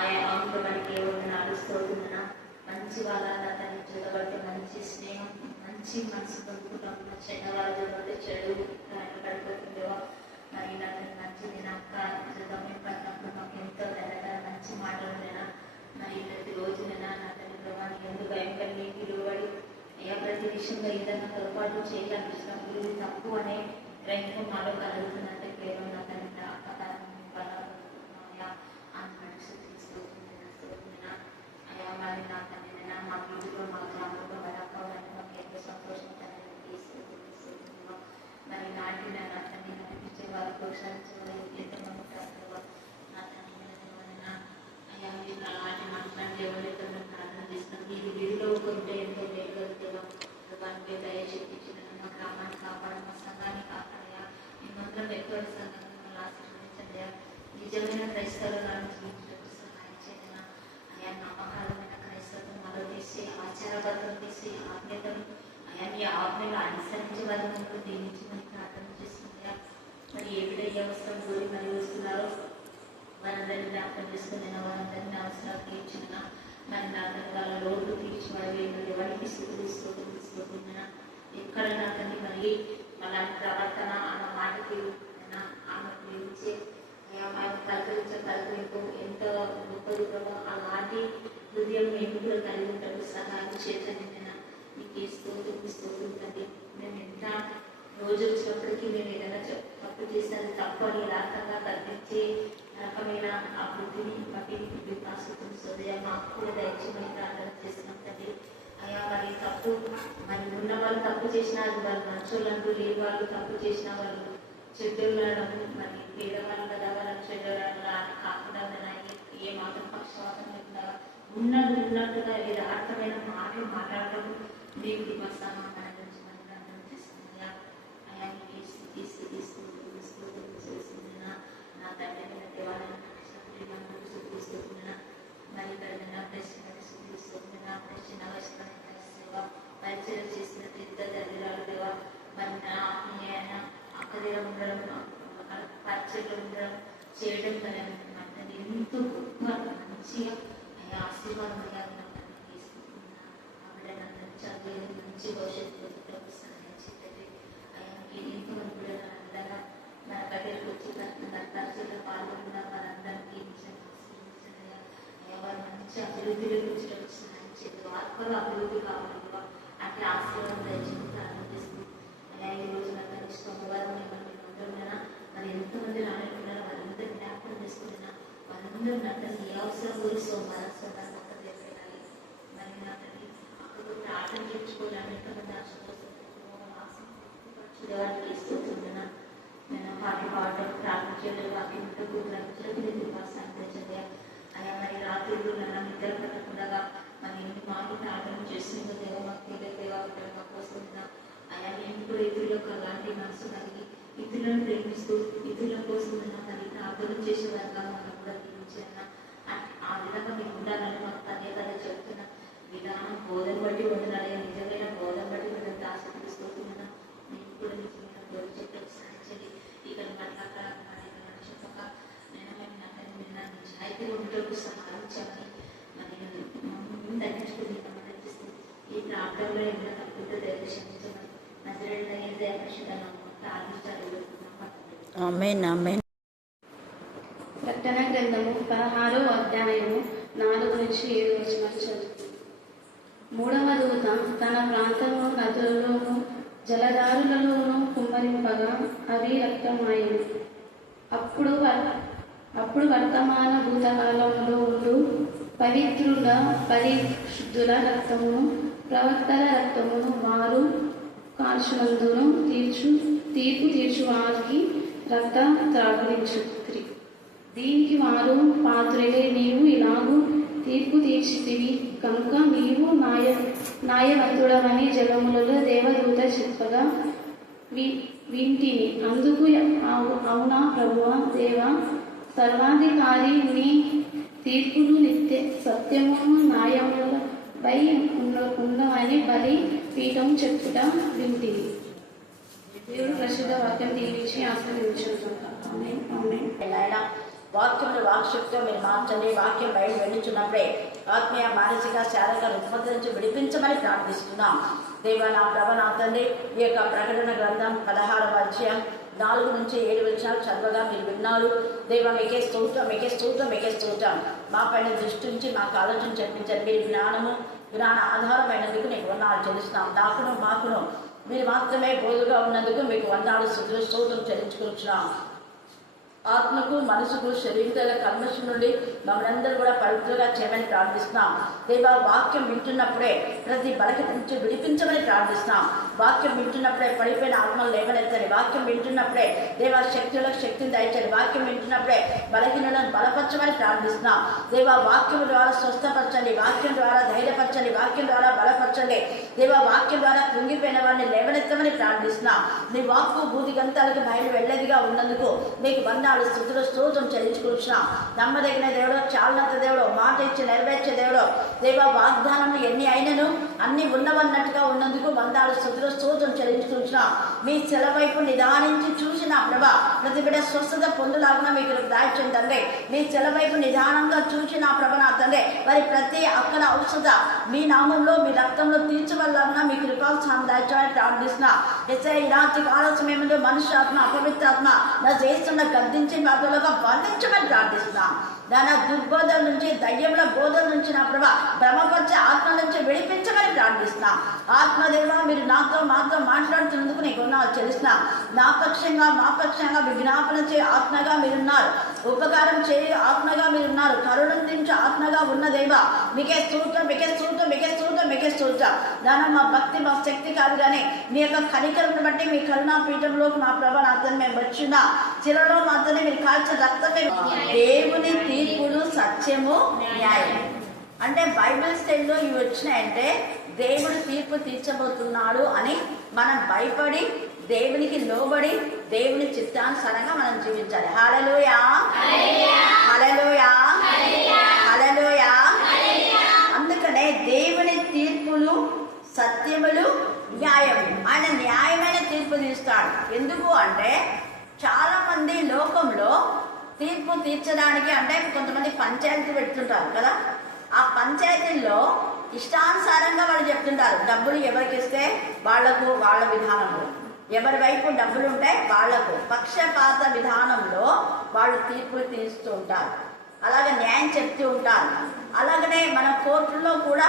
ఆయా ఆంగ్లబడికి వందనాలు స్తోత్రమున మంచి వాళ్ళ తన చూడబట్టి మంచి స్నేహం మంచి మనసు పొందుకుంటాం చెడ్డవాళ్ళు చెడు పడిపోతుందేవో మరి నాకు మంచిది నాకు చూద్దాం పడినప్పుడు మాకు ఎంతో ధరగా మంచి మాటలు నేనా మరి ప్రతిరోజునైనా నా తల్లి ప్రభావానికి ఎందుకు భయం కలిగి విలువబడి ప్రతి విషయంలో ఏదైనా పొరపాటు చేయాలనిపిస్తున్నప్పుడు ఇది తప్పు అనే గ్రహింపు మాలో కలుగుతుందంటే కేవలం నా తండ్రి అయా మరి నా తండ్రి మా వీధిలో మా గ్రామంలో మరి అక్కవాలని మాకు ఎంతో సంతోషించాలని తీసుకుంటున్నాం. మరి నాటిన నా తండ్రి నడిపించే వారు ప్రోత్సహించే వారు ఎంతమంది నా తండ్రి అయ్యా మీరు అలాంటి మాట్లాడి ఎవరైతే ప్రార్థన చేస్తున్నాం మీరు వీధిలో కొంటే ఎంతో లేగలుగుతాం వారికి దయచేపించిన మా గ్రామాన్ని కాపాడు మా సంఘాన్ని కాపాడయా మేమందరం ఎక్కువ సంఘాన్ని ఆశీర్వదించండి. నిజమైన క్రైస్తవులను జీవించడానికి సహాయం చేయన అయా నమ్మకాలమైన క్రైస్తవం మరో తీసి ఆచారబద్ధం తీసి ఆజ్ఞతను అయా మీ ఆజ్ఞలు అనుసరించి వారిని దీవించమని ప్రార్థన చేస్తుందా. మరి ఏ విధంగా అవసరం కోరి మరి వస్తున్నారో వారందరినీ జ్ఞాపకం చేసుకుని వారందరినీ అవసరాలు తీర్చిన మరి నా వాళ్ళ లోటు తీర్చి వారి ఎవరికి తీసుకుంటున్నా ఎక్కడ నా తల్లి మరి అలాంటి ప్రవర్తన ఆమె మాటకి ఆమె ప్రేమించే ఆమె కల్పింపు ఎంత గొప్పది ప్రభావ అలాంటి హృదయం మేము కూడా కలిగి ఉంటాము. సహాయం చేతండి నేను మీకు స్తోత్రం మేము ఎంత రోజు వచ్చినప్పటికీ మేము ఏదైనా తప్పు చేసినది తప్పు అని యథార్థంగా కల్పించే రకమైన ఆ బుద్ధిని మట్టిని వికాసుకుని సోదయ మాకు కూడా దయచేయమని ప్రార్థన చేస్తున్నాం తండ్రి. అయ్యా మరి తప్పు మరి ఉన్న వాళ్ళు తప్పు చేసినా అది వాళ్ళు మంచోళ్ళంటూ లేని వాళ్ళు తప్పు చేసిన వాళ్ళు చెడ్డోళ్ళను మరి పేదవాళ్ళు కదా వాళ్ళని చెడ్డోళ్ళ కాకుండా ఏ మాత్రం పక్షవాతం లేకుండా ఉన్నట్టుగా యథార్థమైన మాటలు మాట్లాడటం దేవుడి మా సమాధానం గురించి మనం ప్రార్థన చేస్తుంది. అయ్యా చేస్తుంది నా తండ్రి మీద దేవాలయం మరి చిన్న వయసులో పరిచయం చేసిన ఇద్దరు తల్లిరాలు దేవా మరి నా ఆత్మీయ అక్క దగ్గర ఉండడం పరిచయం ఉండడం చేయడం కానీ ఎంతో గొప్ప మంచిగా ఆశీర్వాదం తీసుకుంటున్నా ఆవిడ నన్ను చదివి మంచి భవిష్యత్తు సహాయం చేయండి. ఆయనకి ఎంతమంది కూడా అందరూ నా దగ్గరకు వచ్చి పరిచయంలో పాల్గొన్న వారందరికీ వారి మంచి అభివృద్ధిలో కూర్చోవడానికి సహాయం చేయదు ఆత్మలో అభివృద్ధి కావాలి అట్లా ఆశీర్వాదం దయచేసి ప్రారంభిస్తుంది. అలా ఈ రోజు నా తల్లి సోమవారం అందరూ మరి ఎంతమంది రానుకున్నారో వారందరూ జ్ఞాపకం చేసుకుంటున్నా వారందరూ నా తల్లి ఏ అవసరం గురి సోమవారం అక్క దగ్గర మరి నా తల్లి అక్కడ ప్రార్థన చేయించుకోవాలని ఎంతమంది ఆశీర్వాదానికి ఇస్తుంటున్నా నేను పాటలు పాడటం ప్రార్థన చేయడం వాక్యంతో కూతురు సంతరించండి. అలా మరి రాత్రులు నన్ను నిద్ర పట్టకుండా మరి ఎన్ని మాటలు ప్రార్థన చేస్తుందో దేవ మాకు తెలియదేవా మాకు వస్తుందా. అలా నేను కూడా ఇతరులకు అలాంటి మనసు కలిగి ఇతరులను ప్రేమిస్తూ ఇతరుల కోసం మరి ప్రార్థన చేసేవారుగా మనం కూడా జీవించాలన్నా ఆ విధంగా మేము ఉండాలని మాకు పదే పదే చెప్తున్నా విధానం బోధన బట్టి ఉండాలి. నిజమైన బోధన బట్టి మనం ఆశీర్వదిస్తున్నా నేను కూడా నిజమైన బోధ చెప్పడానికి సాధించాలి. ఇక్కడ మాట్లాడక చెప్పక నేను నిజాయితీ ఉండటకు సహాయించాలని మరి తగ్గించుకుని గమనిస్తుంది. ఈ ప్రాంతంలో ఏమైనా తప్పుతో దర్శించమని నజరేయుడైన దయచేసి ప్రార్థించాలి. ఆమేన్. ప్రకటన గ్రంథము 16వ అధ్యాయము 4-7 వచనాలు చదువుతుంది. మూడవ దూత తన ప్రాంతంలో నదులలోను జలధారులలోనూ కుమ్మరింపగా అవి రక్తమాయను. అప్పుడు వర్తమాన భూతకాలంలో ఉండు పవిత్రుల పరిశుద్ధుల రక్తమును ప్రవక్తల రక్తమును వారు కాల్చునందును తీర్పు తీర్చు వారికి రక్త త్రాగునించుత్రి. దీనికి వారు పాత్రులే. నీవు ఇలాగూ తీర్పు తీర్చితివి కనుక నీవు న్యాయవంతుడవని జగములలో దేవదూత చెప్పగా వింటిని. అందుకు అవునా ప్రభువా దేవా సర్వాధికారి నీ తీర్పులు నిత్య సత్యము న్యాయములపై ఉండవని బలి పీఠం చెప్పుట వింటిని. దేవుడు ప్రసిద్ధ వాక్యం దీవించి ఆశీర్వదించుగాక. ఆమేన్. వాక్యములు వాక్శక్తితో మీరు మార్చండి. వాక్యం బయట వెళ్ళుచున్నప్పుడే ఆత్మీయ మానసిక శారీరక రుగ్మత నుంచి విడిపించమని ప్రార్థిస్తున్నాం. దేవా నా ప్రభ నా తండ్రి, ఈ యొక్క ప్రకటన గ్రంథం 16వ అధ్యాయం 4 నుంచి 7 వచనాలు చదవగా మీరు విన్నారు. దేవా మీకే స్తోత్రం, మీకే స్తోత్రం, మీకే స్తోత్రం. మా పైన దృష్టి నుంచి మాకు ఆలోచన చెప్పించండి. మీరు జ్ఞాన ఆధారమైనందుకు నీకు వందనాలు చెల్లిస్తున్నాం. నాకును మాకును మీరు మాత్రమే బోధుగా ఉన్నందుకు మీకు వందనాలు స్తుతులు స్తోత్రం చెల్లించుకుంటున్నాం. ఆత్మకు మనసుకు శరీర కల్మషం నుండి మమ్మల్ని అందరూ కూడా పవిత్రంగా చేయమని ప్రార్థిస్తున్నాం. దేవా వాక్యం వింటున్నప్పుడే ప్రతి బలకి నుంచి విడిపించమని ప్రార్థిస్తున్నాం. వాక్యం వింటున్నప్పుడే పడిపోయిన ఆత్మలు లేవనెత్తని. వాక్యం వింటున్నప్పుడే దేవా శక్తులకు శక్తిని దయచని. వాక్యం వింటున్నప్పుడే బలహీనలను బలపరచమని ప్రార్థిస్తున్నాం. దేవా వాక్యం ద్వారా స్వస్థపరచండి, వాక్యం ద్వారా ధైర్యపరచండి, వాక్యం ద్వారా బలపరచండి. దేవా వాక్యం ద్వారా కృంగిపోయిన వారిని లేవనెత్తమని ప్రార్థిస్తున్నాం. నీ వాక్కు బూది గంతాలకు బయలు వెళ్ళేదిగా ఉన్నందుకు నీకు వందనాలు స్తుతులు స్తోత్రం చెల్లించుకుంటున్నాం. నమ్మదగిన దేవుడు, చాలనంత దేవుడు, మాట ఇచ్చి నెరవేర్చే దేవుడు. దేవా వాగ్దానం ఎన్ని అయినను అన్ని ఉన్నవన్నట్టుగా ఉన్నందుకు వందనాలు స్తుతులు స్తోత్రం చెల్లించుకుంటున్నాం. మీ సెలవైపు నిదానించి చూసిన ప్రభా ప్రతి బిడ్డ స్వస్థత పొందులాగున మీకు దాయిచ్చండి తండ్రి. మీ సెలవైపు నిదానంగా చూసిన ప్రభ నా తండ్రి, వారి ప్రతి అక్కడ ఔషధ మీ నామంలో మీ రక్తంలో తీర్చవల్లాగున మీ కృపాస్థానం దాయిచ్చమని ప్రార్థిస్తున్నా. ఎస్ఐ రాత్రి ఆలస్యమేముందో మనుష్యాత్మ అపవిత్రాత్మ నా చేస్తున్న గద్దించి మాటలుగా బంధించమని ప్రార్థిస్తున్నాం. దాని దుర్బోధల నుంచి, దయ్యముల బోధల నుంచి నా ప్రభా భ్రమపరిచే ఆత్మ నుంచి విడిపించమని ప్రార్థిస్తున్నాం. ఆత్మదేవ మీరు మాతో మాట్లాడుతున్నందుకు నీకు వందనాలు చెల్లిస్తున్నాం. మా పక్షంగా విజ్ఞాపన చేయ ఆత్మగా మీరున్నారు, ఉపకారం చేయ ఆత్మగా మీరున్నారు, కరుణించే ఆత్మగా ఉన్న దేవ మీకే స్తోత్రం, మీకే స్తోత్రం, మీకే స్తోత్రం, మీకే స్తోత్రం. దాని మా భక్తి మా శక్తి కాదు కానీ మీ యొక్క కనికలను బట్టి మీ కరుణా పీఠంలోకి మా ప్రభా నాతో మేము వచ్చిన చిరలో మాత్రమే మీరు కాల్చిన రక్తమే. దేవుని తీర్పులు సత్యము న్యాయం అంటే బైబిల్ స్టైల్లో ఇవి వచ్చినాయంటే దేవుడు తీర్పు తీర్చబోతున్నాడు అని మనం భయపడి దేవునికి లోబడి దేవుని చిత్తానుసారంగా మనం జీవించాలి. హల్లెలూయా, హల్లెలూయా, హల్లెలూయా. అందుకనే దేవుని తీర్పులు సత్యములు న్యాయము. ఆయన న్యాయమైన తీర్పు తీస్తాడు. ఎందుకు అంటే చాలా మంది లోకంలో తీర్పు తీర్చడానికి అంటే కొంతమంది పంచాయతీ పెడుతుంటారు కదా, ఆ పంచాయతీల్లో ఇష్టానుసారంగా వాళ్ళు చెప్తుంటారు. డబ్బులు ఎవరికి ఇస్తే వాళ్లకు వాళ్ళ విధానంలో, ఎవరి వైపు డబ్బులు ఉంటే వాళ్లకు పక్షపాత విధానంలో వాళ్ళు తీర్పులు తీరుస్తూ ఉంటారు. అలాగే న్యాయం చెప్తూ ఉంటారు. అలాగనే మన కోర్టుల్లో కూడా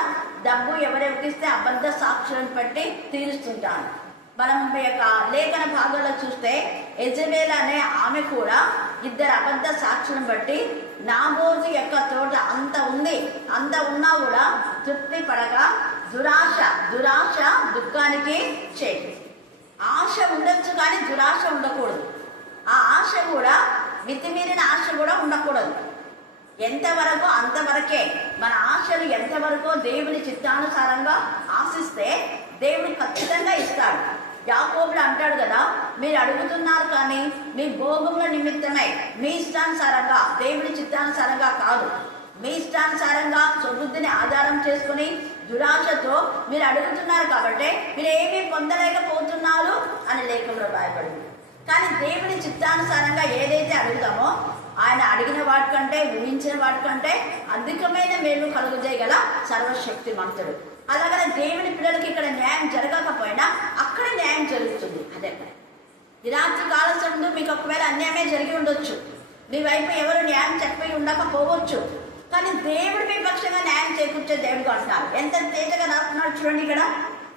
డబ్బు ఎవరెవరికి ఇస్తే అబద్ధ సాక్షులను పెట్టి తీరుస్తుంటారు. మనం యొక్క లేఖన భాగంలో చూస్తే యెజబెల్ అనే ఆమె కూడా 2 అబద్ధ సాక్షులను బట్టి నాబోతు యొక్క తోట అంత ఉంది, అంత ఉన్నా కూడా తృప్తి పడక దురాశ దుఃఖానికి చేయి. ఆశ ఉండొచ్చు కానీ దురాశ ఉండకూడదు. ఆ ఆశ కూడా మితిమీరిన ఆశ కూడా ఉండకూడదు. ఎంతవరకు అంతవరకే. మన ఆశలు ఎంతవరకు దేవుని చిత్తానుసారంగా ఆశిస్తే దేవుడు ఖచ్చితంగా ఇస్తాడు. యాకోబుడు అంటాడు కదా, మీరు అడుగుతున్నారు కానీ మీ భోగముల నిమిత్తమై మీ ఇష్టానుసారంగా, దేవుని చిత్తానుసారంగా కాదు, మీ ఇష్టానుసారంగా సుబుద్ధిని ఆధారం చేసుకుని దురాశతో మీరు అడుగుతున్నారు కాబట్టి మీరు ఏమీ పొందలేకపోతున్నారు అని లేఖంలో రాయబడింది. కానీ దేవుని చిత్తానుసారంగా ఏదైతే అడుగుతామో ఆయన అడిగిన వాటికంటే ఊహించిన వాటికంటే అధికమైన మేలు కలుగజేయగల సర్వశక్తిమంతుడు. అలాగనే దేవుని పిల్లలకి ఇక్కడ న్యాయం జరగకపోయినా అక్కడ న్యాయం జరుగుతుంది. అదే ఈ రాత్రి కాల సమయంలో మీకు ఒకవేళ అన్యాయమే జరిగి ఉండొచ్చు, మీ వైపు ఎవరు న్యాయం చెప్పి ఉండకపోవచ్చు, కానీ దేవుడు మీ పక్షంగా న్యాయం చేకూర్చే దేవుడు అంటున్నారు. ఎంత తేజగా రాస్తున్నాడు చూడండి. ఇక్కడ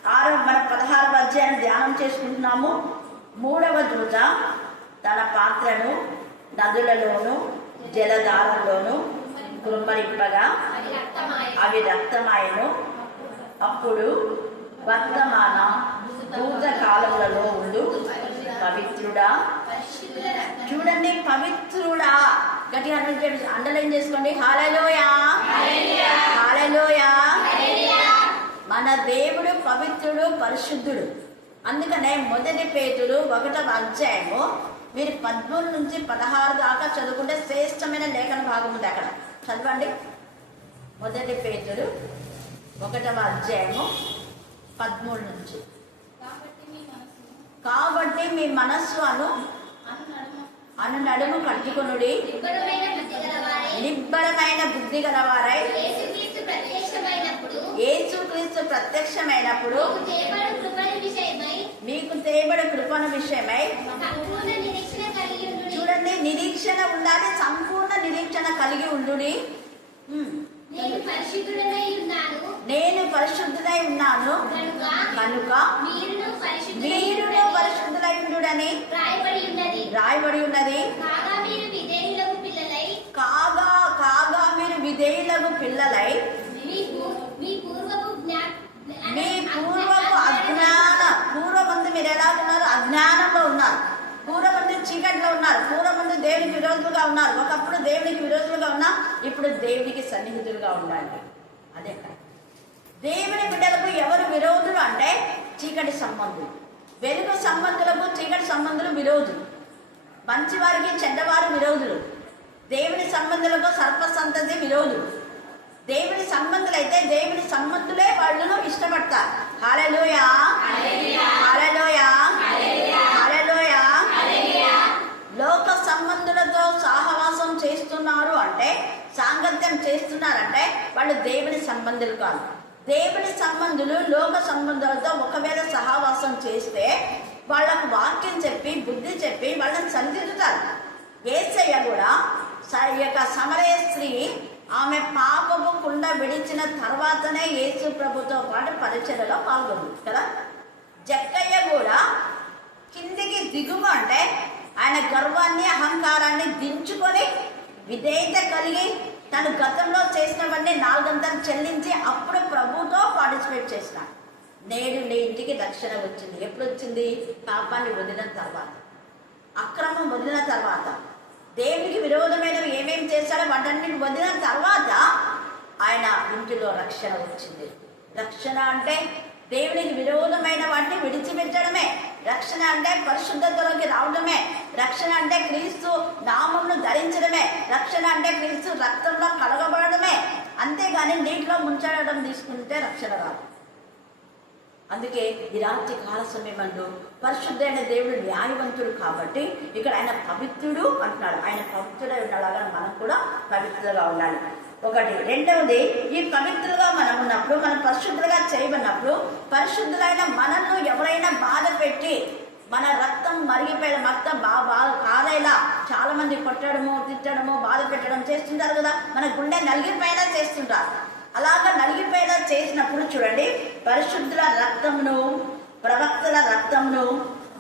16వ అధ్యాయం ధ్యానం చేసుకుంటున్నాము. 3వ దూత తన పాత్రను నదులలోను జలధారల్లోను కుమ్మరింపగా అవి రక్తమాయను. అప్పుడు వర్తమాన భూతకాలములలో ఉండు పవిత్రుడా, చూడండి పవిత్రుడా, గట్టిగా అండర్లైన్ చేసుకోండి. హల్లెలూయా, హల్లెలూయా. మన దేవుడు పవిత్రుడు, పరిశుద్ధుడు. అందుకనే 1 పేతురు 1వ అధ్యాయము మీరు 13 నుంచి 16 దాకా చదువుకుంటే శ్రేష్టమైన లేఖన భాగం ఉంది. అక్కడ చదవండి. 1 పేతురు 1వ అధ్యాయము 13 నుంచి. కాబట్టి మీ మనస్సు అను నడుము కట్టుకొనుడి, నిబ్బరమైన బుద్ధి గలవారై యేసుక్రీస్తు ప్రత్యక్షమైనప్పుడు మీకు తేబడి కృపణ విషయమై చూడండి, నిరీక్షణ ఉండాలి, సంపూర్ణ నిరీక్షణ కలిగి ఉండుడి. నేను పరిశుద్ధుడై ఉన్నాను కనుక మీరును పరిశుద్ధులై ఉండుడని రాయబడి ఉన్నది. కాగా మీరు విధేయులకు పిల్లలై మీ పూర్వపు పూర్వమంది మీరు ఎలా ఉన్నారు? అజ్ఞానంలో ఉన్నారు. పూర్వమంది చీకట్లో ఉన్నారు. పూర్వమంది దేవునికి విరోధులుగా ఉన్నారు. ఒకప్పుడు దేవునికి విరోధులుగా ఉన్నా ఇప్పుడు దేవునికి సన్నిహితులుగా ఉండాలి. అదే కదా దేవుని బిడ్డలకు ఎవరు విరోధులు అంటే చీకటి సంబంధులు. వెలుగు సంబంధులకు చీకటి సంబంధులు విరోధులు. మంచివారికి చెడ్డవారు విరోధులు. దేవుని సంబంధులకు సర్ప సంతతి విరోధులు. దేవుని సంబంధులైతే దేవుని సంబంధులే వాళ్ళను ఇష్టపడతారు. హల్లెలూయా, హల్లెలూయా, హల్లెలూయా. లోక సంబంధులతో సహవాసం చేస్తున్నారు అంటే, సాంగత్యం చేస్తున్నారంటే వాళ్ళు దేవుని సంబంధులు కాదు. దేవుని సంబంధులు లోక సంబంధులతో ఒకవేళ సహవాసం చేస్తే వాళ్ళకు వాక్యం చెప్పి బుద్ధి చెప్పి వాళ్ళని సరిదిద్దుతారు. యేసయ్య కూడా సమరయ స్త్రీ ఆమె పాపము కుండ విడిచిన తర్వాతనే యేసు ప్రభుతో పాటు పరిచర్యలో పాల్గొంది కదా. జక్కయ్య కూడా కిందికి దిగుము అంటే ఆయన గర్వాన్ని అహంకారాన్ని దించుకొని విధేయత కలిగి తను గతంలో చేసినవన్నీ 4 గంటలు చెల్లించి అప్పుడు ప్రభుతో పార్టిసిపేట్ చేసినాడు. నేడు నీ ఇంటికి రక్షణ వచ్చింది. ఎప్పుడు వచ్చింది? పాపాన్ని వదిలిన తర్వాత, అక్రమం వదిలిన తర్వాత, దేవునికి విరోధమైనవి ఏమేమి చేశాడో వాటన్నిటిని వదిలిన తర్వాత ఆయన ఇంటిలో రక్షణ వచ్చింది. రక్షణ అంటే దేవునికి విరోధమైన వాటిని విడిచిపెట్టడమే. రక్షణ అంటే పరిశుద్ధతలోకి రావడమే. రక్షణ అంటే క్రీస్తు నామమును ధరించడమే. రక్షణ అంటే క్రీస్తు రక్తంలో కడగబడమే. అంతేగాని నీటిలో ముంచడం తీసుకుంటే రక్షణ రాదు. అందుకే ఈ రాత్రి కాల సమయమందు పరిశుద్ధైన దేవుడు న్యాయవంతుడు కాబట్టి ఇక్కడ ఆయన పవిత్రుడు అంటున్నాడు. ఆయన పవిత్రుడై ఉండలాగా మనం కూడా పవిత్రులుగా ఉండాలి. ఒకటి. రెండవది, ఈ పవిత్రులుగా మనం ఉన్నప్పుడు, మనం పరిశుద్ధులుగా చేయబడినప్పుడు, పరిశుద్ధులైన మనల్ని ఎవరైనా బాధ పెట్టి మన రక్తం మరిగిపోయిన రక్తం బాగా కారేలా చాలా మంది కొట్టడము, తిట్టడము, బాధ పెట్టడం చేస్తుంటారు కదా. మన గుండె నలిగిపోయేలా చేస్తుంటారు. అలాగా నలిగిపోయేలా చేసినప్పుడు చూడండి, పరిశుద్ధుల రక్తమును ప్రవక్తల రక్తమును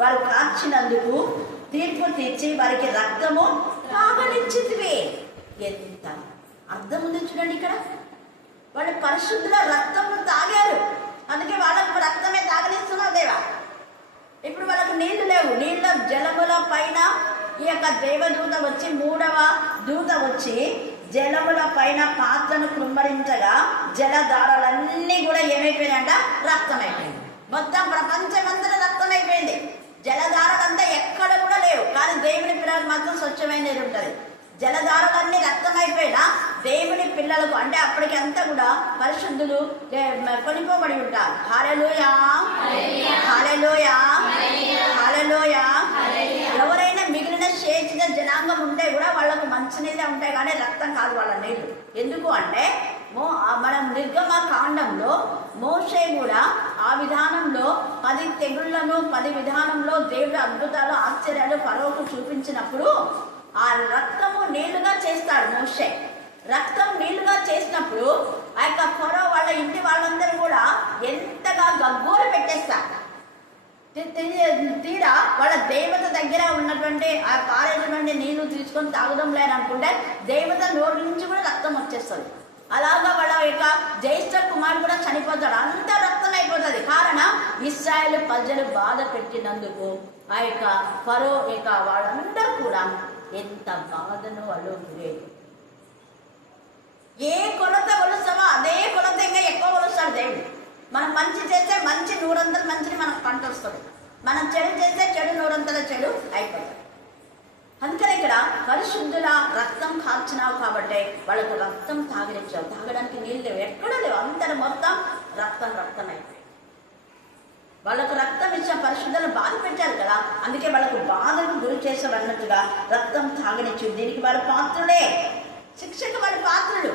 వారు కార్చినందుకు తీర్పు తీర్చి వారికి రక్తము తాగనిచ్చితివి. ఎంత అర్థం ఉంది చూడండి. ఇక్కడ వాళ్ళు పరిశుద్ధుల రక్తమును తాగారు, అందుకే వాళ్ళకు రక్తమే తాగనిస్తున్నారు దేవా. ఇప్పుడు వాళ్ళకు నీళ్లు లేవు. నీళ్ళ జలముల పైన ఈ యొక్క దేవదూత వచ్చి, 3వ దూత వచ్చి జలముల పైన పాత్రను కృమ్మరించగా జలధారలన్నీ కూడా ఏమైపోయినాయంట? రక్తమైపోయింది. మొత్తం ప్రపంచమంతా రక్తమైపోయింది. జలధారలంతా ఎక్కడ కూడా లేవు, కానీ దేవుని పిల్లలకు మాత్రం స్వచ్ఛమైనది ఉంటుంది. జలధారలన్నీ రక్తమైపోయినా దేవుని పిల్లలకు అంటే అప్పటికి అంతా కూడా పరిశుద్ధులు కొనిపోబడి ఉంటారు. హల్లెలూయా, హల్లెలూయా, హల్లెలూయా. ఎవరైనా మిగిలిన శేషిత జనాంగం ఉంటే కూడా వాళ్ళకు మంచినీళ్ళే ఉంటాయి, కానీ రక్తం కాదు వాళ్ళ నీళ్ళు. ఎందుకు అంటే మనం నిర్గమ కాండంలో మోషే కూడా ఆ విధానంలో 10 తెగుళ్లను 10 విధానంలో దేవుడు అద్భుతాలు ఆశ్చర్యాలు ఫరోకు చూపించినప్పుడు ఆ రక్తము నీళ్లుగా చేస్తాడు మోషే. రక్తం నీళ్లుగా చేసినప్పుడు ఆ యొక్క ఫరో వాళ్ళ ఇంటి వాళ్ళందరూ కూడా ఎంతగా గగ్గోలు పెట్టేస్తారు. తీరా వాళ్ళ దేవత దగ్గర ఉన్నటువంటి ఆ కాలేజీ నుండి నీళ్లు తీసుకొని తాగుదాం లేదనుకుంటే దేవత నోటి నుంచి కూడా రక్తం వచ్చేస్తుంది. అలాగా వాళ్ళ యొక్క జ్యేష్ఠ కుమారుడు కూడా చనిపోతాడు. అంత రక్తం అయిపోతుంది. కారణం ఇశ్రాయేలు ప్రజలు బాధ పెట్టినందుకు ఆ యొక్క ఫరో యొక్క వాళ్ళందరూ కూడా ఎంత బాధను వాళ్ళు గురేది. ఏ కొలత కొలుస్తామో అదే కొలత ఇంకా ఎక్కువ కొలుస్తాడు దేవుడు. మనం మంచి చేస్తే మంచి 100 మంచిని మనకు పంట వస్తుంది. మనం చెడు చేస్తే చెడు 100 చెడు అయిపోతుంది. అందుకని ఇక్కడ పరిశుద్ధుల రక్తం కార్చినావు కాబట్టి వాళ్ళకు రక్తం తాగడానికి నీళ్ళు లేవు, ఎక్కడ లేవు. అంతటి మొత్తం రక్తం అయిపోయింది. వాళ్ళకు రక్తం ఇచ్చిన పరిశుద్ధులను బాధ పెట్టారు కదా, అందుకే వాళ్ళకు బాధకు గురి చేసామన్నట్టుగా రక్తం తాగనిచ్చు. దీనికి వాళ్ళ పాత్రుడే, శిక్షకు వాళ్ళ పాత్రుడు.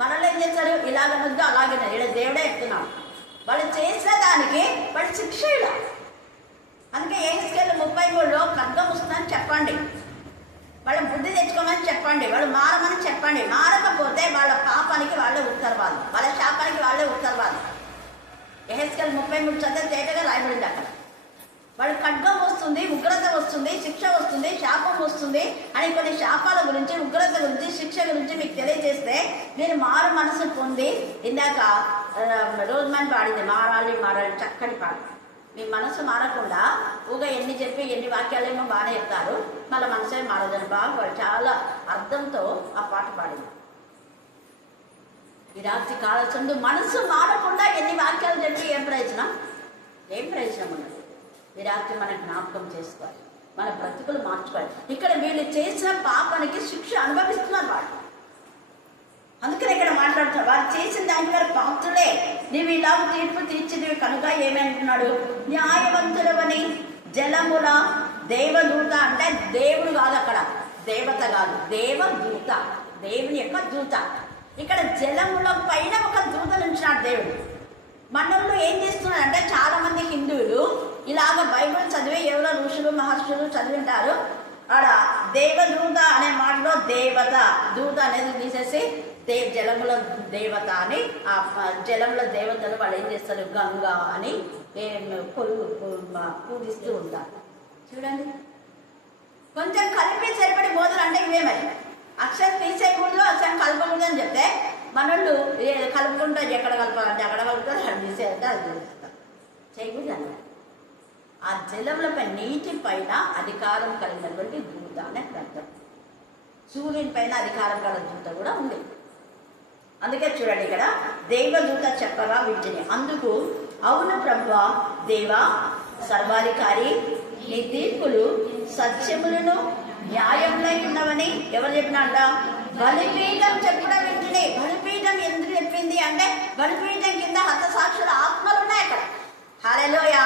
మనల్ని ఏం చేశారు? ఇలాగనొద్దు అలాగే ఇలా దేవుడే చెప్తున్నాం. వాళ్ళు చేసేదానికి వాడి శిక్ష ఇలా. అందుకే యెహెజ్కేలు 33లో ఖడ్గం వస్తుందని చెప్పండి, వాళ్ళ బుద్ధి తెచ్చుకోమని చెప్పండి, వాళ్ళు మారమని చెప్పండి. మారకపోతే వాళ్ళ పాపానికి వాళ్ళే ఉత్తరవాదు, వాళ్ళ శాపానికి వాళ్ళే ఉత్తరవాదు. యెహెజ్కేలు 33 చదివితే తేటగా రాయబడింది అక్కడ. వాడు ఖడ్గం వస్తుంది, ఉగ్రత వస్తుంది, శిక్ష వస్తుంది, శాపం వస్తుంది అని కొన్ని శాపాల గురించి, ఉగ్రత గురించి, శిక్ష గురించి మీకు తెలియజేస్తే నేను మారు మనసు పొంది, ఇందాక రోజుమని పాడింది మారాలి మారాలి, చక్కటి పాట. మీ మనసు మారకుండా ఊగా ఎన్ని చెప్పి ఎన్ని వాక్యాలేమో బాగానే చెప్తారు, మళ్ళీ మనసే మారదని బాగా వాళ్ళు చాలా అర్థంతో ఆ పాట పాడింది. ఈ రాత్రి కాలచందు మనసు మారకుండా ఎన్ని వాక్యాలు చెప్పి ఏం ప్రయోజనం? ఏం ప్రయోజనం ఉన్నది? ఈ రాత్రి మనం జ్ఞాపకం చేసుకోవాలి, మన బ్రతుకులు మార్చుకోవాలి. ఇక్కడ వీళ్ళు చేసిన పాపానికి శిక్ష అనుభవిస్తున్నారు వాళ్ళు. అందుకని ఇక్కడ మాట్లాడుతున్నారు, వారు చేసిన దానికి వారు పాత్రులే. నీవు ఇలా తీర్పు తీర్చిదివి కనుక ఏమంటున్నాడు? న్యాయవంతులవని జలముల దేవదూత, అంటే దేవుడు కాదు అక్కడ, దేవత కాదు, దేవదూత, దేవుని యొక్క దూత. ఇక్కడ జలముల పైన ఒక దూత నుంచినాడు దేవుడు. మనల్లో ఏం చేస్తున్నారు అంటే, చాలా మంది హిందువులు ఇలాగ బైబిల్ చదివి ఎవరో ఋషులు మహర్షులు చదివింటారు, ఆడ దేవదూత అనే మాటలో దేవత, దూత అనేది తీసేసి జలముల దేవత అని, ఆ జలముల దేవతలు వాళ్ళు ఏం చేస్తారు? గంగా అని పూజిస్తూ ఉంటారు. చూడండి, కొంచెం కలిపి సరిపడి బోధలు అంటే ఇవే. మరి అక్షరం తీసేయకూడదు, అక్షరం కలపకూడదు అని చెప్తే మనోళ్ళు కలుపుకుంటా, ఎక్కడ కలపాలంటే అక్కడ కలుపుతారు, అది తీసేయాలంటే అది తీసేస్తారు, చేయకూడదు అన్నారు. ఆ జలములపై నీటి పైన అధికారం కలిగినటువంటి దూత అనే అర్థం. సూర్యుని పైన అధికారం గల దూత కూడా ఉంది. అందుకే చూడండి, ఇక్కడ దేవదూత చెప్పగా వీటిని, అందుకు అవును ప్రభువా దేవా సర్వాధికారి, నీ తీర్పులు సత్యములను న్యాయములై ఉన్నవని ఎవరు చెప్పినాడ? బలిపీఠం చెప్పడం వింటిని. బలిపీఠం ఎందుకు చెప్పింది అంటే, బలిపీఠం కింద హతసాక్షుల ఆత్మలు ఉన్నాయి అక్కడ. హల్లెలూయా,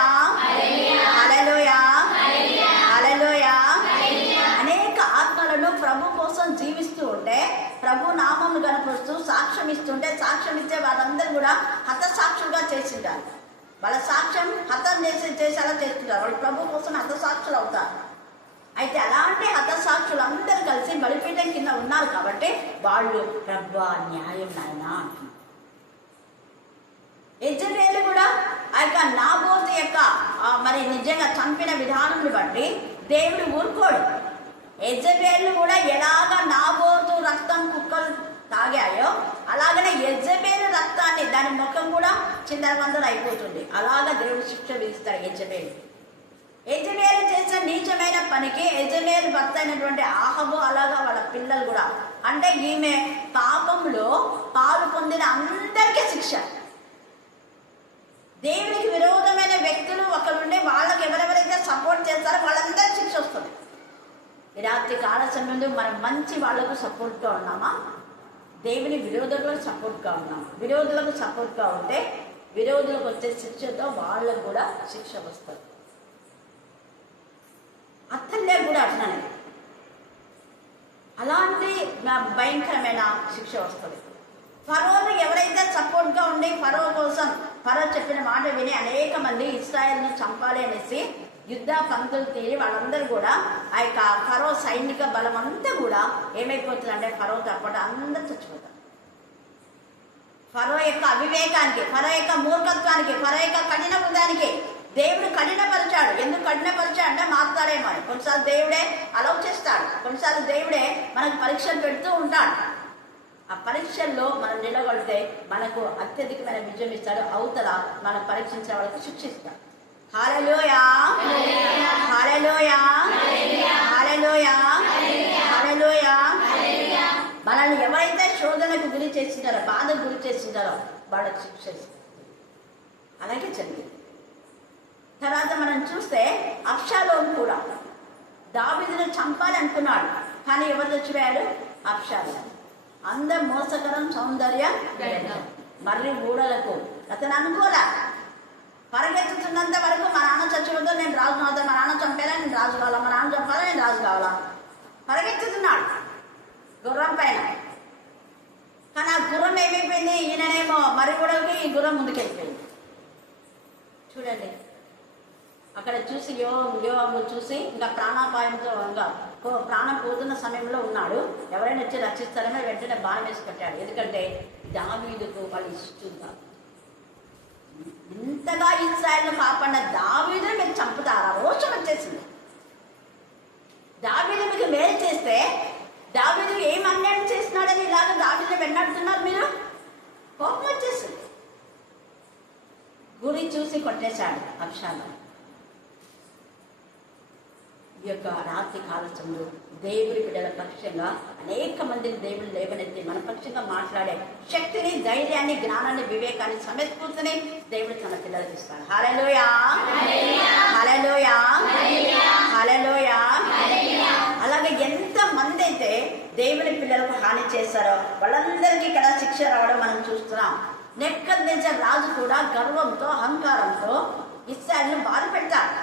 హల్లెలూయా, హల్లెలూయా. అనేక ఆత్మలను ప్రభు కోసం జీవిస్తూ ఉంటే, ప్రభు నామమును కనపరుస్తూ సాక్ష్యం ఇస్తుంటే, సాక్ష్యం ఇచ్చే వాళ్ళందరూ కూడా హతసాక్షులుగా చేసింటారు. వాళ్ళ సాక్ష్యం హతం చేసేలా చేస్తుంటారు, వాళ్ళు ప్రభు కోసం హతసాక్షులు అవుతారు. అయితే అలాంటి హతసాక్షులు అందరూ కలిసి బలిపీఠం కింద ఉన్నారు కాబట్టి వాళ్ళు ప్రభువా న్యాయం నాయనా అంటున్నారు. యెజబెలు కూడా ఆ యొక్క నాబోతు యొక్క మరి నిజంగా చంపిన విధానం బట్టి దేవుడు ఊరుకోడు. యెజబెలు కూడా ఎలాగ నాబోతు రక్తం కుక్కలు తాగాయో అలాగనే యెజబెలు రక్తాన్ని, దాని ముఖం కూడా చిందరవందరూ అయిపోతుంది. అలాగా దేవుడు శిక్ష విధిస్తాడు యెజబెలు. యెజబెలు చేసిన నీచమైన పనికి యెజబెలు భర్త అయినటువంటి ఆహాబు, అలాగా వాళ్ళ పిల్లలు కూడా, అంటే ఈమె పాపంలో పాలు పొందిన అందరికీ శిక్ష. దేవునికి విరోధమైన వ్యక్తులు ఒకరుండి వాళ్ళకి ఎవరెవరైతే సపోర్ట్ చేస్తారో వాళ్ళందరికీ శిక్ష వస్తుంది. ఈ రాత్రి కాల సమయంలో మనం మంచి వాళ్లకు సపోర్ట్గా ఉన్నామా? దేవుని విరోధులకు సపోర్ట్గా ఉన్నామా? విరోధులకు సపోర్ట్గా ఉంటే విరోధులకు వచ్చే శిక్షతో వాళ్ళకు కూడా శిక్ష వస్తుంది. అత్తల్లే కూడా అట్లనే అలాంటి భయంకరమైన శిక్ష వస్తుంది. ఫరోను ఎవరైతే సపోర్ట్గా ఉండి ఫరో కోసం, ఫరో చెప్పిన మాట విని అనేక మంది ఇశ్రాయేలును చంపాలి అనేసి యుద్ధ పంక్తులు తీరి వాళ్ళందరూ కూడా ఆ యొక్క ఫరో సైనిక బలం అంతా కూడా ఏమైపోతుందంటే ఫరో తప్పట అందరూ చచ్చిపోతారు. ఫరో యొక్క అవివేకానికి, ఫరో యొక్క మూర్ఖత్వానికి, ఫరో యొక్క కఠిన బుద్ధానికి దేవుడు కఠినపరిచాడు. ఎందుకు కఠినపరిచాడు అంటే మారుతాడేమో. కొన్నిసార్లు దేవుడే అలౌ చేస్తాడు, కొన్నిసార్లు దేవుడే మనకు పరీక్షలు పెడుతూ ఉంటాడు. ఆ పరీక్షల్లో మనం నిలబడితే మనకు అత్యధికమైన విజయం ఇస్తాడు. అవతల మనం పరీక్షించే వాళ్ళకి శిక్షిస్తాడు. హల్లెలూయా, హల్లెలూయా, హల్లెలూయా, హల్లెలూయా. మనల్ని ఎవరైతే శోధనకు గురి చేసింటారో, బాధకు గురి చేసింటారో వాళ్ళకి శిక్షిస్తారు. అలాగే జరిగింది. తర్వాత మనం చూస్తే అబ్షాలోము కూడా దావీదును చంపాలనుకున్నాడు, కానీ ఎవరు చచ్చిపోయాడు? అబ్షాలోము. అందం మోసకరం సౌందర్య మర్రి ఊడలకు అతను అనుకోలే. పరిగెత్తుతున్నంత వరకు మా నాన్న చచ్చిపోతే నేను రాజు అవుతాను, మా నాన్న చంపేలా నేను రాజు కావాలా, మా నాన్న చంపాలా నేను రాజు కావాలా, పరిగెత్తుతున్నాడు గుర్రం పైన. కానీ ఆ గుర్రం ఏమైపోయింది, ఈయననేమో మరి కూడా ఈ గుర్రం ముందుకెళ్ళిపోయింది. చూడండి అక్కడ చూసి యోవాబు చూసి ఇంకా ప్రాణాపాయంతో ఇంకా ప్రాణం పోతున్న సమయంలో ఉన్నాడు. ఎవరైనా వచ్చి రక్షిస్తారని వెంటనే బాణం వేసి పెట్టాడు. ఎందుకంటే దావీదుకు వాళ్ళు ఇష్టం. ఇంతగా ఇశ్రాయేలును కాపాడిన దావీదుని మీరు చంపుతారా? రోషం వచ్చేసింది. దావీదు మీకు మేలు చేస్తే దావీదు ఏం అన్యాయం చేస్తున్నాడని ఇలాగ దావీదుని వెన్నాడుతున్నారు మీరు? కోపం వచ్చేసింది. గురి చూసి కొట్టేశాడు అబ్షాలోము. ఈ యొక్క రాత్రి కాలచంలో దేవుడి బిడ్డల పక్షంగా అనేక మందిని దేవుడు లేవనెత్తి మన పక్షంగా మాట్లాడే శక్తిని, ధైర్యాన్ని, జ్ఞానాన్ని, వివేకాన్ని, సమస్ఫూర్తిని దేవుడు తన పిల్లలకి ఇస్తాడు. హల్లెలూయా, హల్లెలూయా, హల్లెలూయా. అలాగే ఎంత మంది అయితే దేవుని పిల్లలకు హాని చేస్తారో వాళ్ళందరికీ ఇక్కడ శిక్ష రావడం మనం చూస్తున్నాం. నెబుకద్నెజర్ రాజు కూడా గర్వంతో, అహంకారంతో ఇశ్రాయేలును బాధ పెడతాడు.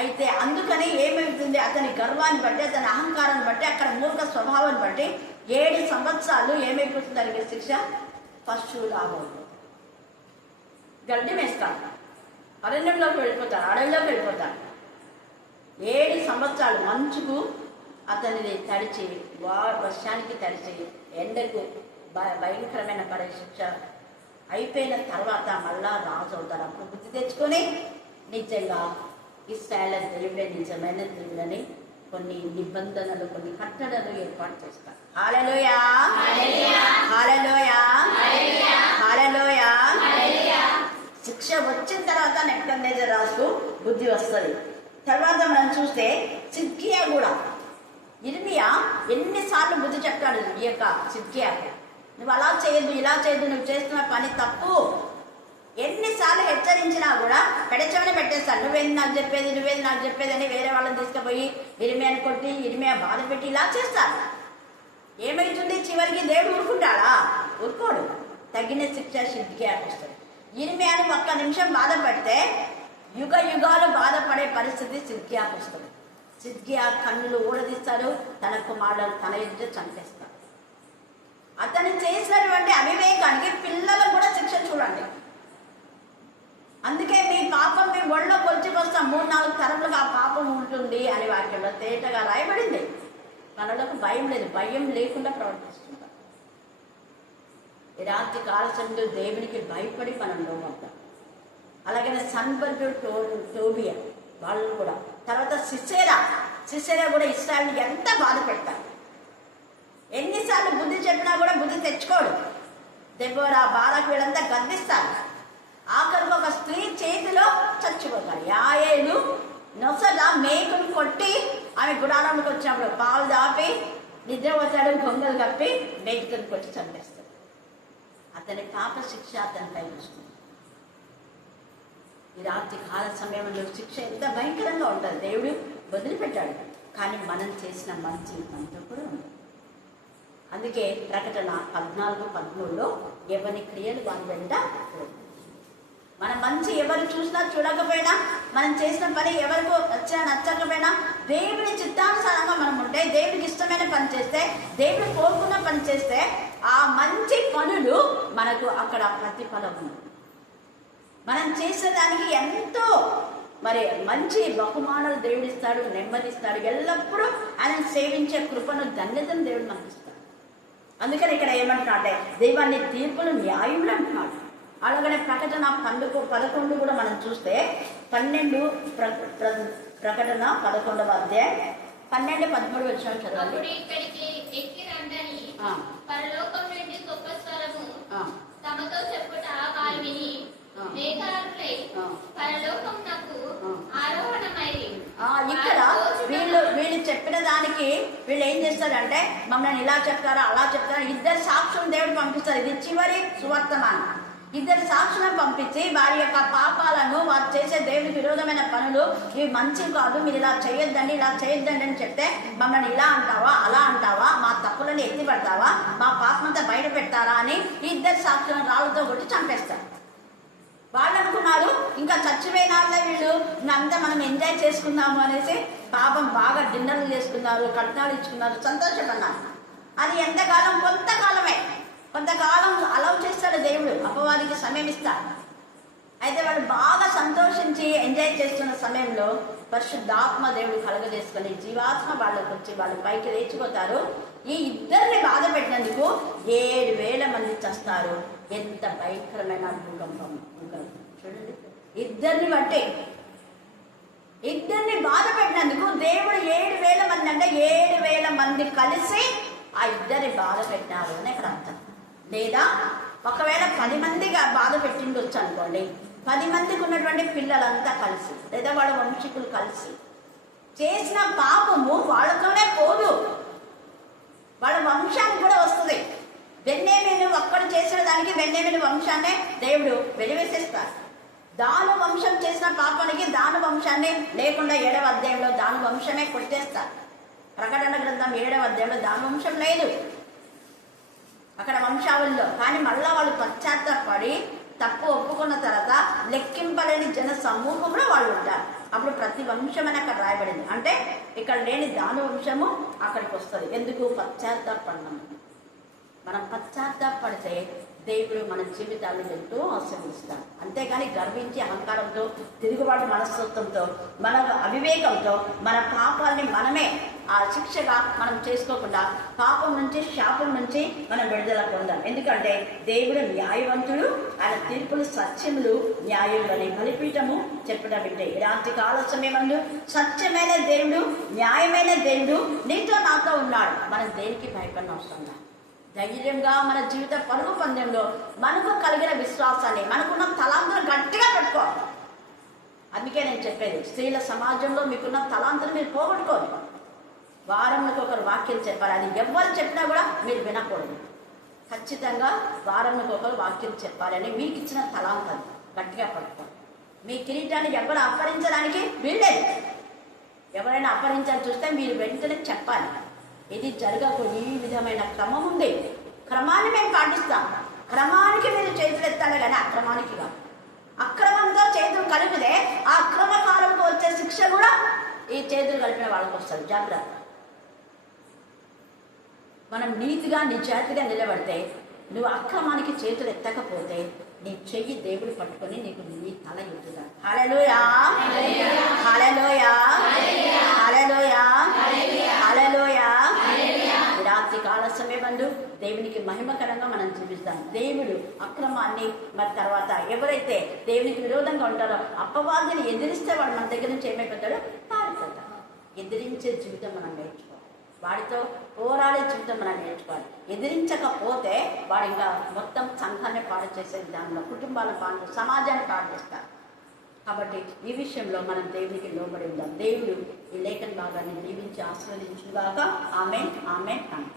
అయితే అందుకని ఏమవుతుంది, అతని గర్వాన్ని బట్టి, అతని అహంకారాన్ని బట్టి, అక్కడ మూర్ఖ స్వభావాన్ని బట్టి 7 సంవత్సరాలు ఏమైపోతుంది దానికి శిక్ష? పశువులాగా గడ్డి వేస్తాడు, అరణ్యంలోకి వెళ్ళిపోతాడు, అడవిలోకి వెళ్ళిపోతాడు. 7 సంవత్సరాలు మంచుకు అతనిని తడిచి, వర్షానికి తడిచి, ఎండకు భయంకరమైన పడే శిక్ష అయిపోయిన తర్వాత మళ్ళా రాజు అవుతాడు. అప్పుడు బుద్ధి తెచ్చుకొని నిజంగా ఇశ్రాయేలు దేవుడే నిజమైన దేవుడని కొన్ని నిబంధనలు, కొన్ని కట్టడలు ఏర్పాటు చేస్తారు. హల్లెలూయా, హల్లెలూయా, హల్లెలూయా. శిక్ష వచ్చిన తర్వాత నెబుకద్నెజర్ రాజుకు బుద్ధి వస్తుంది. తర్వాత మనం చూస్తే సిద్కియా కూడా, ఇర్మియా ఎన్నిసార్లు బుద్ధి చెప్తాడు ఈ యొక్క సిద్కియాకు, నువ్వు అలా చేయొద్దు, ఇలా చేయొద్దు, నువ్వు చేస్తున్న పని తప్పు. ఎన్నిసార్లు హెచ్చరించినా కూడా పెడచమని పెట్టేస్తాడు. నువ్వేది నాకు చెప్పేది, నువ్వేది నాకు చెప్పేది అని వేరే వాళ్ళని తీసుకుపోయి ఇర్మియాని కొట్టి, ఇర్మియా బాధ పెట్టి ఇలా చేస్తాడు. ఏమవుతుంది చివరికి? దేవుడు ఊరుకుంటాడా? ఊరుకోడు. తగిన శిక్ష సిద్కియాకు వస్తుంది. ఇర్మియాని 1 నిమిషం బాధ పెడితే యుగ యుగాలు బాధపడే పరిస్థితి సిద్కియాకు వస్తుంది. సిద్కియా కన్నులు ఊడదీస్తాడు, తన కుమారుడు తన ఎదుట చంపేస్తాడు. అతను చేసినటువంటి అవివేకానికి పిల్లలు కూడా శిక్ష చూడండి. అందుకే మీ పాపం మీ ఒళ్ళో కొలిచిపోస్తాం, 3-4 తరములుగా ఆ పాపం ఉంటుంది అని వాక్యంలో తేటగా రాయబడింది. మనలకు భయం లేదు, భయం లేకుండా ప్రవర్తిస్తుంటాం. ఈ రాత్రి కాలశంలో దేవునికి భయపడి మనం లోపడతాం. అలాగే సన్బర్గు, టోబియా వాళ్ళు కూడా, తర్వాత సిసేరా కూడా ఇశ్రాయేలుని ఎంత బాధ పెడతారు. ఎన్నిసార్లు బుద్ధి చెప్పినా కూడా బుద్ధి తెచ్చుకోడు. దెబోరా, బారాకు వీళ్ళంతా గద్దిస్తారు. ఆఖరికి ఒక స్త్రీ చేతిలో చచ్చిపోతాడు. యాయేలు నొసల మేకును కొట్టి ఆమె గుడారంలోకి వచ్చినప్పుడు పాలు దాపి నిద్రపోతాడు, గొంగలు కప్పి మేకుని కొట్టి చంపేస్తాడు. అతని పాప శిక్ష అతనిపై వస్తుంది. ఈ రాత్రి కాల సమయంలో శిక్ష ఎంత భయంకరంగా ఉంటుంది. దేవుడు వదిలిపెట్టాడు, కానీ మనం చేసిన మంచి మనతో కూడా ఉంది. అందుకే ప్రకటన 14:13లో ఎవరి క్రియలు వారి వెంట, మన మంచి ఎవరు చూసినా చూడకపోయినా, మనం చేసిన పని ఎవరికో నచ్చకపోయినా, దేవుని చిత్తానుసారంగా మనం ఉంటే, దేవుడికి ఇష్టమైన పని చేస్తే, దేవుడు కోరుకున్న పని చేస్తే, ఆ మంచి పనులు మనకు అక్కడ ప్రతిఫలం ఉంది. మనం చేసేదానికి ఎంతో మంచి బహుమానాలు దేవుడిస్తాడు, నెమ్మదిస్తాడు. ఎల్లప్పుడూ ఆయన సేవించే కృపను, ధన్యతను దేవుడు మనకి ఇస్తాడు. అందుకని ఇక్కడ ఏమంటున్నా అంటే దైవాన్ని తీర్పులు న్యాయములు అంటున్నాడు. అలాగనే ప్రకటన 11 కూడా మనం చూస్తే 12 ప్రకటన 11వ అధ్యాయం 12-13 వచ్చిన చదవండి. తమతో చెప్పుట వారు విని మేఘారులై పరలోకమునకు ఆరోహణమైరి. ఇక్కడ వీళ్ళు చెప్పిన దానికి వీళ్ళు ఏం చేస్తారంటే, మమ్మల్ని ఇలా చెప్తారా, అలా చెప్తారా, 2 సాక్షులను దేవుడు పంపిస్తారు. ఇది చివరి సువర్తమానం. 2 సాక్షులను పంపించి వారి యొక్క పాపాలను, వారు చేసే దేవుడికి విరోధమైన పనులు ఇవి మంచి కాదు, మీరు ఇలా చేయొద్దండి, ఇలా చేయొద్దండి అని చెప్తే, మమ్మల్ని ఇలా అంటావా, అలా అంటావా, మా తప్పులను ఎత్తి పెడతావా, మా పాపమంతా బయట పెడతారా అని 2 సాక్షులను రాళ్ళతో కొట్టి చంపేస్తారు. వాళ్ళు అనుకున్నారు ఇంకా చచ్చిపోయినాళ్ళే వీళ్ళు అంతా మనం ఎంజాయ్ చేసుకుందాము అనేసి పాపం బాగా డిన్నర్లు చేసుకున్నారు, కట్నాలు ఇచ్చుకున్నారు, సంతోషపడ్డారు. అది ఎంతకాలం? కొంతకాలమే. కొంతకాలం అలౌ చేస్తాడు దేవుడు, అపవాదికి సమయం ఇస్తాడు. అయితే వాళ్ళు బాగా సంతోషించి ఎంజాయ్ చేస్తున్న సమయంలో పరిశుద్ధాత్మ దేవుడు కలగజేసుకొని జీవాత్మ వాళ్ళకి వచ్చి వాళ్ళు పైకి లేచిపోతారు. ఈ ఇద్దరిని బాధ పెట్టినందుకు 7,000 మంది చస్తారు. ఎంత భయంకరమైన భూకంపం చూడండి. ఇద్దరిని బాధ పెట్టినందుకు దేవుడు 7,000 మంది అంటే 7,000 మంది కలిసి ఆ ఇద్దరిని బాధ పెట్టినారు అని ఇక్కడ అర్థం. లేదా ఒకవేళ 10 మందిగా బాధ పెట్టిండొచ్చు అనుకోండి, 10 మందికి ఉన్నటువంటి పిల్లలంతా కలిసి లేదా వాళ్ళ వంశీకులు కలిసి చేసిన పాపము వాళ్ళతోనే పోదు, వాళ్ళ వంశానికి కూడా వస్తుంది. బెన్యామీను ఒక్కడు చేసిన దానికి బెన్యామీను వంశాన్ని దేవుడు వెలివేసేస్తారు. దాను వంశం చేసిన పాపానికి దాను వంశాన్ని లేకుండా 7వ అధ్యాయంలో దాను వంశమే కొట్టేస్తారు. ప్రకటన గ్రంథం 7వ అధ్యాయంలో దాను వంశం లేదు అక్కడ వంశావళిలో. కానీ మళ్ళా వాళ్ళు పశ్చాత్తాపడి తప్పు ఒప్పుకున్న తర్వాత లెక్కింపలేని జన సమూహంలో వాళ్ళు ఉంటారు. అప్పుడు ప్రతి వంశం అని అక్కడ రాయబడింది. అంటే ఇక్కడ లేని దాని వంశము అక్కడికి వస్తుంది. ఎందుకు? పశ్చాత్తాపడినాము. మనం పశ్చాత్తాపడితే దేవుడు మన జీవితాలను ఎంతో ఆశీర్వదిస్తాడు. అంతేగాని గర్వించి అహంకారంతో, తిరుగుబాటు మనస్తత్వంతో, మన అవివేకంతో మన పాపాలని మనమే ఆ శిక్షగా మనం చేసుకోకుండా పాపం నుంచి, శాపం నుంచి మనం విడుదల పొందాం. ఎందుకంటే దేవుడు న్యాయవంతుడు, ఆయన తీర్పులు సత్యములు న్యాయములని బలిపీఠము చెప్పడం వింటే ఇలాంటి కాల సమయమందు సత్యమైన దేవుడు, న్యాయమైన దేవుడు నీతో నాతో ఉన్నాడు. మనం దేనికి భయపడిన అవసరం లేదు. ధైర్యంగా మన జీవిత పరుగు పందెంలో మనకు కలిగిన విశ్వాసాన్ని, మనకున్న తలాంతులు గట్టిగా పెట్టుకోవాలి. అందుకే నేను చెప్పేది, స్త్రీల సమాజంలో మీకున్న తలాంతులు మీరు పోగొట్టుకోవాలి. వారంకి ఒకరు వాక్యం చెప్పాలి. అది ఎవరు చెప్పినా కూడా మీరు వినకూడదు. ఖచ్చితంగా వారంకి ఒకరు వాక్యం చెప్పాలని మీకు ఇచ్చిన తలాంతం గట్టిగా పట్టుకోవాలి. మీ కిరీటాన్ని ఎవరు అపహరించడానికి వీల్లేదు. ఎవరైనా అపహరించాలని చూస్తే మీరు వెంటనే చెప్పాలి. ఇది జరగకు, ఈ విధమైన క్రమం ఉంది, క్రమాన్ని మేము పాటిస్తాం. క్రమానికి మీరు చేతులు ఎత్తాలి కానీ అక్రమానికి కాదు. అక్రమంతో చేతులు కలిపితే ఆ అక్రమకాలంతో వచ్చే శిక్ష కూడా ఈ చేతులు కలిపిన వాళ్ళకి వస్తుంది. జాగ్రత్త. మనం నీతిగా నిజాయితీగా నిలబడితే, నువ్వు అక్రమానికి చేతులు ఎత్తకపోతే నీ చెయ్యి దేవుడు పట్టుకొని నీకు నీ తల ఎత్తుతాడు. హల్లెలూయా, హల్లెలూయా, హల్లెలూయా, హల్లెలూయా. రాత్రి కాల సమయమందు దేవునికి మహిమకరంగా మనం జీవిస్తాం. దేవుడు అక్రమాన్ని మరి తర్వాత ఎవరైతే దేవునికి విరోధంగా ఉంటారో అపవాదిని ఎదిరిస్తే వాడు మన దగ్గర నుంచి ఏమైపోతాడో పారిపోతాడు. ఎదిరించే జీవితం మనం నేర్చుకోవాలి. వాడితో పోరాడే జీవితం మనం నేర్చుకోవాలి. ఎదిరించకపోతే వాడు ఇంకా మొత్తం సంఘాన్ని పాడు చేసే విధానంలో కుటుంబాలను పాడు, సమాజాన్ని పాడు చేస్తారు. కాబట్టి ఈ విషయంలో మనం దేవునికి లోబడి ఉందాం. దేవుడు ఈ లేఖన భాగాన్ని దీవించి ఆశీర్వదించుగాక. ఆమేన్, ఆమేన్, ఆమేన్.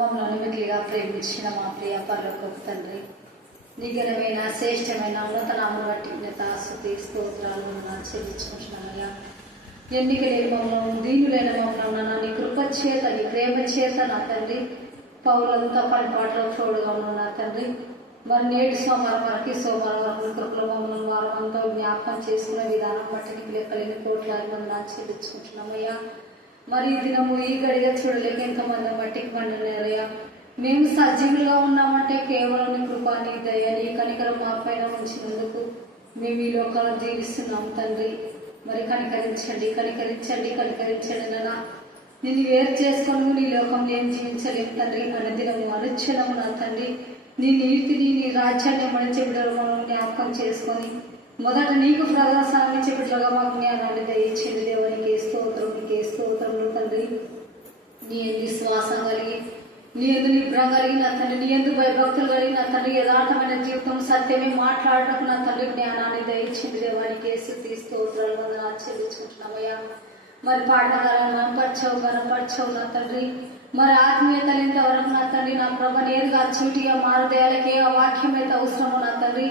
మమ్మల్ని మిగిలిగా ప్రేమించిన మా ప్రియ పరలోకపు తండ్రి, నిఘనమైన శ్రేష్టమైన ఉన్నతనామను బట్టి స్తుతి స్తోత్రాలు చెల్లించుకుంటున్నానయ్యా. ఎన్నిక లేని మమ్మల్ని, దీనులైన మమ్మల్ని నీ కృప చేత, నీ ప్రేమ చేత నా తండ్రి పౌరులంతా పనిపాట్లో తోడుగా ఉన్న తండ్రి, మరి నేటి సోమవారం వరకు, సోమవారం వరకు కృపలో మమ్మల్ని వారం అంతా జ్ఞాపకం చేసుకునే విధానం బట్టి నీకు లెక్కలేని కోట్లాది మంది చెల్లించుకుంటున్నామయ్యా. మరి ఈ దినము ఈ గడిగా చూడలేక ఎంతమంది మట్టికి మండినారయ్యా. మేము సజీవులుగా ఉన్నామంటే కేవలం నీ కృప, నీ దయ, నీ కనికరం మా పైన ఉంచినందుకు మేము ఈ లోకంలో జీవిస్తున్నాం తండ్రి. మరి కనికరించండి, కనికరించండి, కనికరించండి నాన్న. నిన్ను వేరు చేసుకొని నీ లోకంలో ఏం జీవించలేము తండ్రి. అనుదినము అనుక్షణము నా తండ్రి నీ నీతిని, నీ రాజ్యాన్ని మన చెబుదలు మనం జ్ఞాపకం చేసుకొని మొదట నీకు ప్రదర్శనాన్ని చెబుదలుగా మాకు జ్ఞానాన్ని దయచేయండి. దేవునికి స్తోత్రం, నీకే స్తోత్రములు తండ్రి. నీ ఎందు విశ్వాసం కలిగి, నీ ఎందు నిబ్రం కలిగి నా తండ్రి, నీ ఎందు భయభక్తులు కలిగి నా తండ్రి యథార్థమైన జీవితం సత్యమే మాట్లాడటకు నా తండ్రి జ్ఞానాన్ని దయచేయండి. దేవానికి స్తుతి స్తోత్రాలు వందనాలు చెల్లించుకుంటున్నామయ్యా. మరి పాడిన గనపరచవు నా తండ్రి. మరి ఆత్మీయతలు ఇంతవరకు నా తండ్రి నా ప్రభ నేరుగా చీటిగా మారుదేయాలకే ఆ వాక్యం అయితే అవసరమో నా తండ్రి.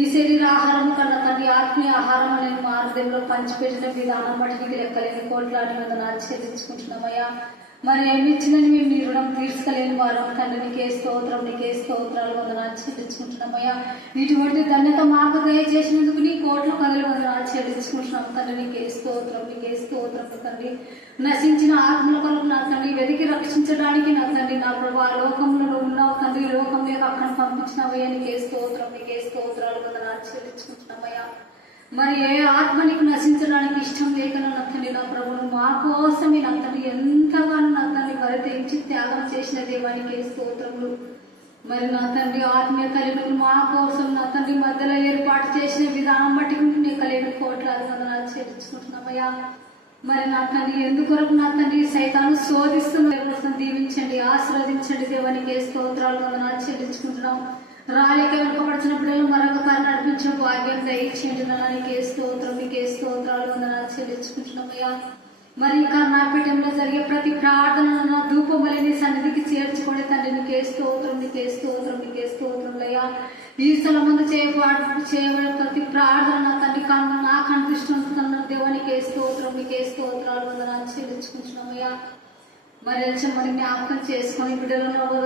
ఈ శరీర ఆహారం కన్నా తండ్రి ఆత్మీయ ఆహారం అనేది మారుదేవులో పంచిపెట్టిన విధానం బట్టి నీకు లెక్కలేని కోట్లాది వందనాలు చెల్లించుకుంటున్నామయ్యా. మరి ఏమి ఇచ్చిందని మేము నీ రుణం తీర్చుకోలేని వారం తండ్రి. నీకే స్తోత్రం, నీకే స్తోత్రాలు వందనాలు చెల్లించుకుంటున్నామయ్యా. ఇటువంటి ధన్యత మాకు దయచేసినందుకు నీ కోట్ల కథలు వందనాలు చెల్లించుకుంటున్నాం తండ్రి. నీకే స్తోత్రం, నీకే స్తోత్రం తండ్రి. నశించిన ఆత్మల కొరకు నా తండ్రి వెతికి రక్షించడానికి నా తండ్రి నా ప్రభా లోకంలో నువ్వు ఉన్నావు తండ్రి. లోకంలో అక్కడ పంపించినవయ్యా. నీకే స్తోత్రం, నీకే స్తోత్రాలు వందనాలు చెల్లించుకుంటున్నామయ్యా. మరి ఏ ఆత్మ నీకు నశించడానికి ఇష్టం లేకనో నా తండ్రి నా ప్రభును మా కోసమే నా తండ్రి ఎంతగానో నా తండ్రి మరి తెంచి త్యాగం చేసిన దేవానికి స్తోత్రములు. మరి నా తండ్రి ఆత్మీయ కలిగిన మా కోసం నా తండ్రి మధ్యలో ఏర్పాటు చేసిన విధానం బట్టి నీ కలిగిన కోట్లాది వందనాలు చెల్లించుకుంటున్నామయ్యా. మరి నా తండ్రి ఎందుకొరకు నా తండ్రి సైతాను శోధిస్తున్న దీవించండి, ఆశీర్వదించండి దేవానికి స్తోత్రాలు వందనాలు చెల్లించుకుంటున్నాం. రాలేక వెనుకపడిచిన పిల్లలు మరొక కారు నడిపించిన భాగ్యం దయచేయండి. నీకే స్తోత్రం, నీకే స్తోత్రాలు వందనాలు చెల్లించుకుంటున్నామయ్యా. మరి ఇంకా నా పీఠంలో జరిగే ప్రతి ప్రార్థన ధూపబలిని సన్నిధికి చేర్చుకోండి తండ్రి. నీకే స్తోత్రం, నీకే స్తోత్రం, నీకే స్తోత్రం అయ్యా. ఈ స్థలం ముందు చేయబడే ప్రతి ప్రార్థన నా తండ్రి నా కనిపిస్తున్న దేవానికి స్తోత్రం, నీకే స్తోత్రాలు వందనాలు చెల్లించుకుంటున్నామయ్యా. మరి జ్ఞాపకం చేసుకొని బిడ్డలను